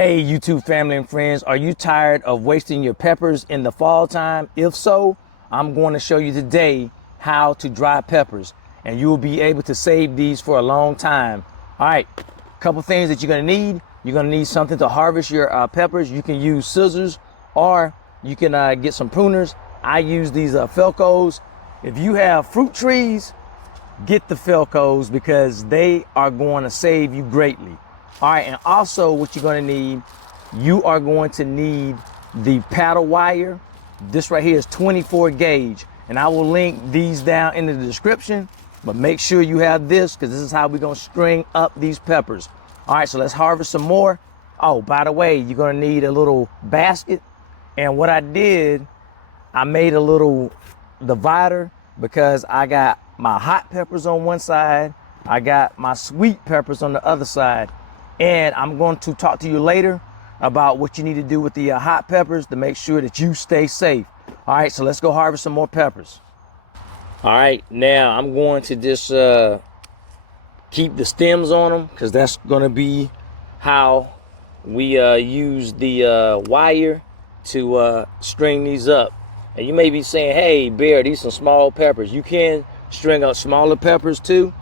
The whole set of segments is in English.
Hey, YouTube family and friends, are you tired of wasting your peppers in the fall time? If so, I'm going to show you today how to dry peppers, and you will be able to save these for a long time. All right, a couple things that you're going to need. You're going to need something to harvest your peppers. You can use scissors or you can get some pruners. I use these Felcos. If you have fruit trees, get the Felcos because they are going to save you greatly. All right, and also what you're going to need, you are going to need the paddle wire. This right here is 24 gauge, and I will link these down in the description, but make sure you have this because this is how we're going to string up these peppers. All right, so let's harvest some more. Oh, by the way, you're going to need a little basket, and what I did, I made a little divider because I got my hot peppers on one side, I got my sweet peppers on the other side. And I'm going to talk to you later about what you need to do with the hot peppers to make sure that you stay safe. All right, so let's go harvest some more peppers. All right, now I'm going to just keep the stems on them because that's going to be how we use the wire to string these up. And you may be saying, hey, Bear, these are some small peppers. You can string up smaller peppers too.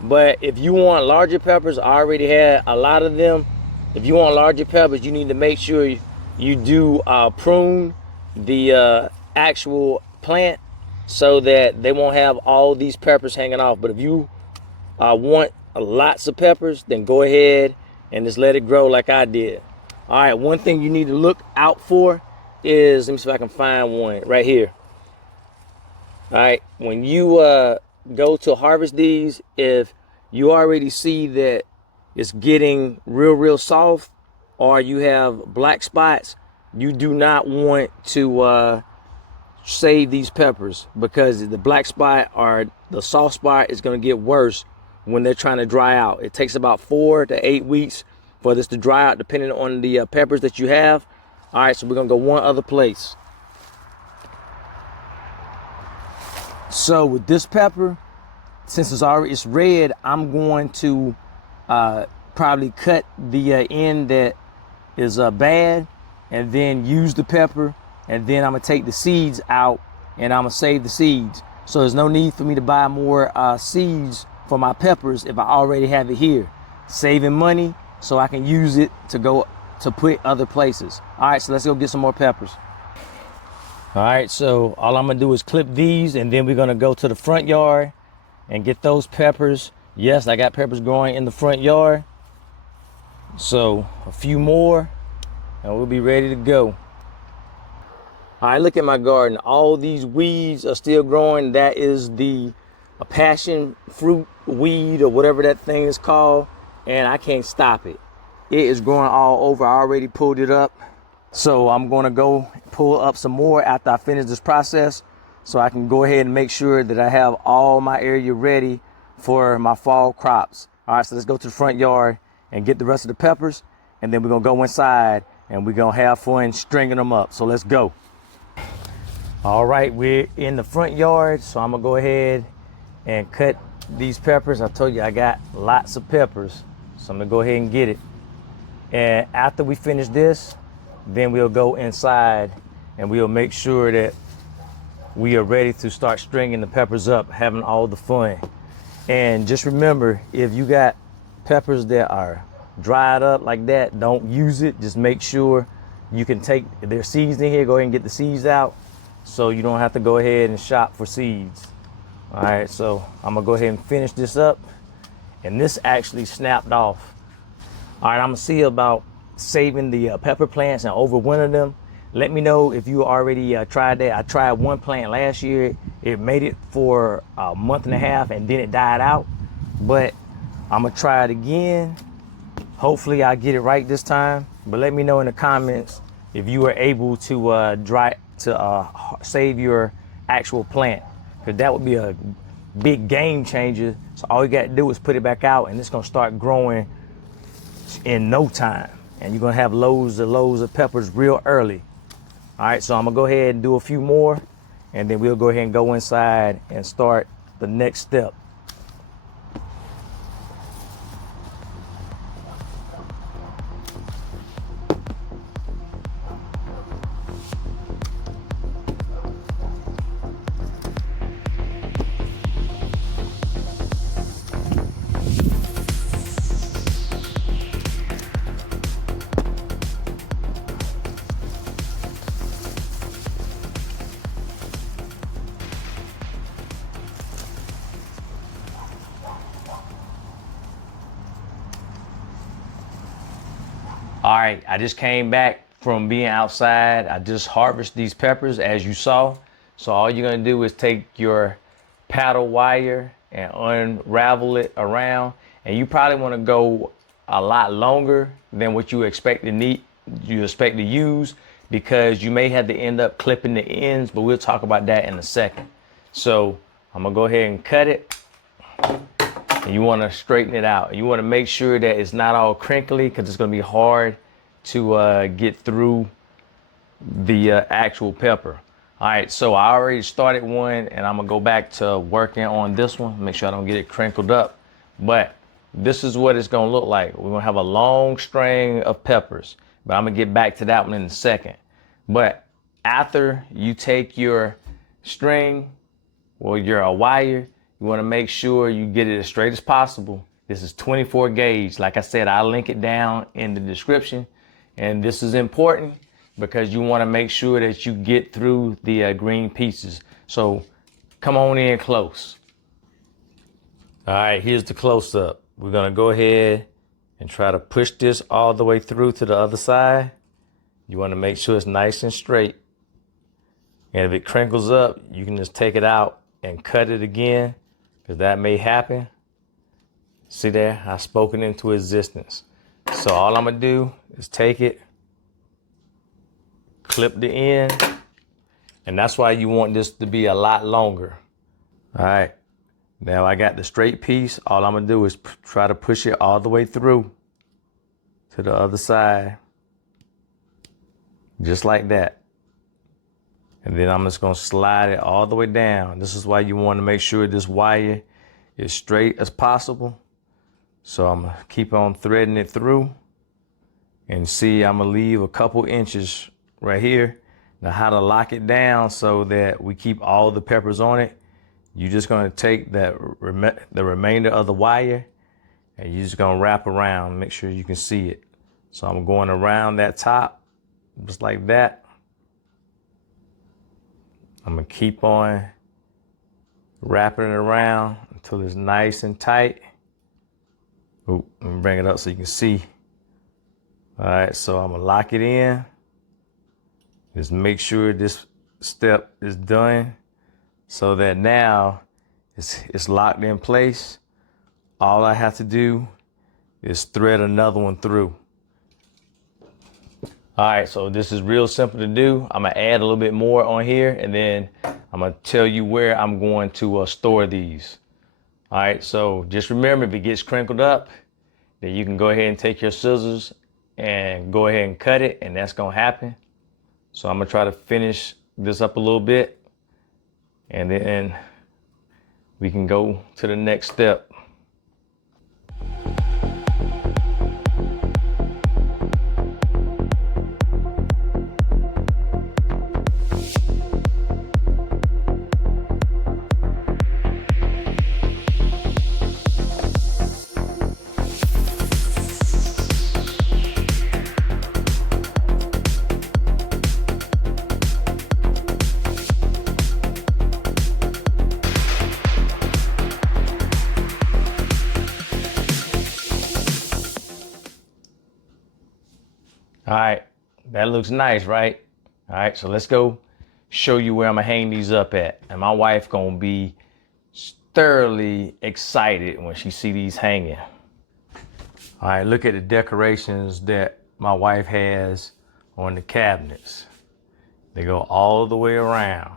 But if you want larger peppers, I already had a lot of them. If you want larger peppers, you need to make sure you do prune the actual plant so that they won't have all these peppers hanging off. But if you want lots of peppers, then go ahead and just let it grow like I did. All right, one thing you need to look out for is, let me see if I can find one right here. All right, when you go to harvest these, if you already see that it's getting real soft or you have black spots, you do not want to save these peppers because the black spot or the soft spot is going to get worse when they're trying to dry out. It takes about 4 to 8 weeks for this to dry out depending on the peppers that you have. All right, so we're going to go one other place. So with this pepper, since it's red, I'm going to probably cut the end that is bad and then use the pepper, and then I'm gonna take the seeds out and I'm gonna save the seeds. So there's no need for me to buy more seeds for my peppers if I already have it here. Saving money so I can use it to go to put other places. All right, so let's go get some more peppers. All right, so all I'm gonna do is clip these and then we're gonna go to the front yard and get those peppers. Yes, I got peppers growing in the front yard. So a few more and we'll be ready to go. All right, look at my garden. All these weeds are still growing. That is the passion fruit weed or whatever that thing is called. And I can't stop it. It is growing all over. I already pulled it up. So I'm gonna go pull up some more after I finish this process so I can go ahead and make sure that I have all my area ready for my fall crops. All right, so let's go to the front yard and get the rest of the peppers, and then we're gonna go inside and we're gonna have fun stringing them up. So let's go. All right, we're in the front yard, so I'm gonna go ahead and cut these peppers. I told you I got lots of peppers, so I'm gonna go ahead and get it. And after we finish this, then we'll go inside and we'll make sure that we are ready to start stringing the peppers up, having all the fun. And just remember, if you got peppers that are dried up like that, don't use it. Just make sure you can take their seeds in here, go ahead and get the seeds out so you don't have to go ahead and shop for seeds. All right, so I'm gonna go ahead and finish this up. And this actually snapped off. All right, I'm gonna see about saving the pepper plants and overwinter them. Let me know if you already tried that. I tried one plant last year. It made it for a month and a half and then it died out. But I'm gonna try it again. Hopefully I get it right this time. But let me know in the comments if you are able to save your actual plant, because that would be a big game changer. So all you got to do is put it back out and it's gonna start growing in no time. And you're gonna have loads of peppers real early. All right, so I'm gonna go ahead and do a few more and then we'll go ahead and go inside and start the next step. All right, I just came back from being outside. I just harvested these peppers as you saw. So all you're gonna do is take your paddle wire and unravel it around. And you probably wanna go a lot longer than what you expect to use, because you may have to end up clipping the ends, but we'll talk about that in a second. So I'm gonna go ahead and cut it. And you want to straighten it out. You want to make sure that it's not all crinkly, because it's going to be hard to get through the actual pepper. All right, so I already started one, and I'm going to go back to working on this one, make sure I don't get it crinkled up. But this is what it's going to look like. We're going to have a long string of peppers, but I'm going to get back to that one in a second. But after you take your string, or your wire, you want to make sure you get it as straight as possible. This is 24 gauge. Like I said, I'll link it down in the description. And this is important because you want to make sure that you get through the green pieces. So come on in close. All right, here's the close up. We're going to go ahead and try to push this all the way through to the other side. You want to make sure it's nice and straight. And if it crinkles up, you can just take it out and cut it again, because that may happen. See there, I've spoken into existence. So all I'm gonna do is take it, clip the end, and that's why you want this to be a lot longer. All right, now I got the straight piece. All I'm gonna do is try to push it all the way through to the other side, just like that. And then I'm just gonna slide it all the way down. This is why you wanna make sure this wire is straight as possible. So I'm gonna keep on threading it through, and see, I'm gonna leave a couple inches right here. Now how to lock it down so that we keep all the peppers on it. You're just gonna take the remainder of the wire, and you're just gonna wrap around, make sure you can see it. So I'm going around that top, just like that. I'm gonna keep on wrapping it around until it's nice and tight. Ooh, let me bring it up so you can see. All right, so I'm gonna lock it in. Just make sure this step is done so that now it's locked in place. All I have to do is thread another one through. All right, so this is real simple to do. I'm gonna add a little bit more on here, and then I'm gonna tell you where I'm going to store these. All right, so just remember, if it gets crinkled up, then you can go ahead and take your scissors and go ahead and cut it, and that's gonna happen. So I'm gonna try to finish this up a little bit, and then we can go to the next step. All right, that looks nice, right? All right, so let's go show you where I'm gonna hang these up at. And my wife gonna be thoroughly excited when she see these hanging. All right, look at the decorations that my wife has on the cabinets. They go all the way around.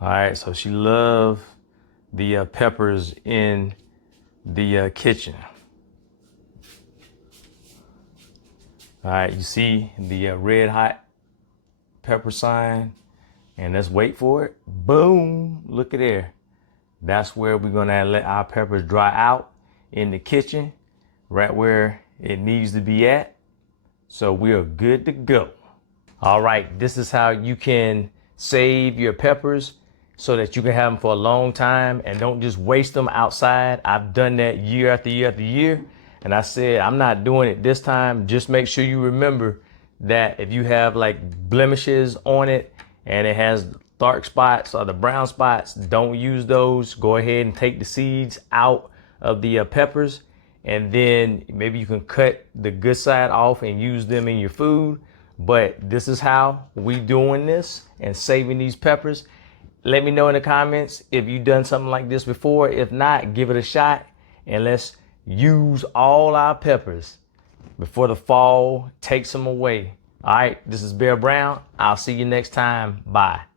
All right, so she loves the peppers in the kitchen. All right, you see the red hot pepper sign, and let's wait for it. Boom, look at there. That's where we're gonna let our peppers dry out in the kitchen, right where it needs to be at. So we are good to go. All right, this is how you can save your peppers so that you can have them for a long time and don't just waste them outside. I've done that year after year after year. And I said, I'm not doing it this time. Just make sure you remember that if you have like blemishes on it and it has dark spots or the brown spots, don't use those. Go ahead and take the seeds out of the peppers and then maybe you can cut the good side off and use them in your food. But this is how we doing this and saving these peppers. Let me know in the comments if you've done something like this before. If not, give it a shot and let's use all our peppers before the fall takes them away. All right, this is Bear Brown. I'll see you next time. Bye.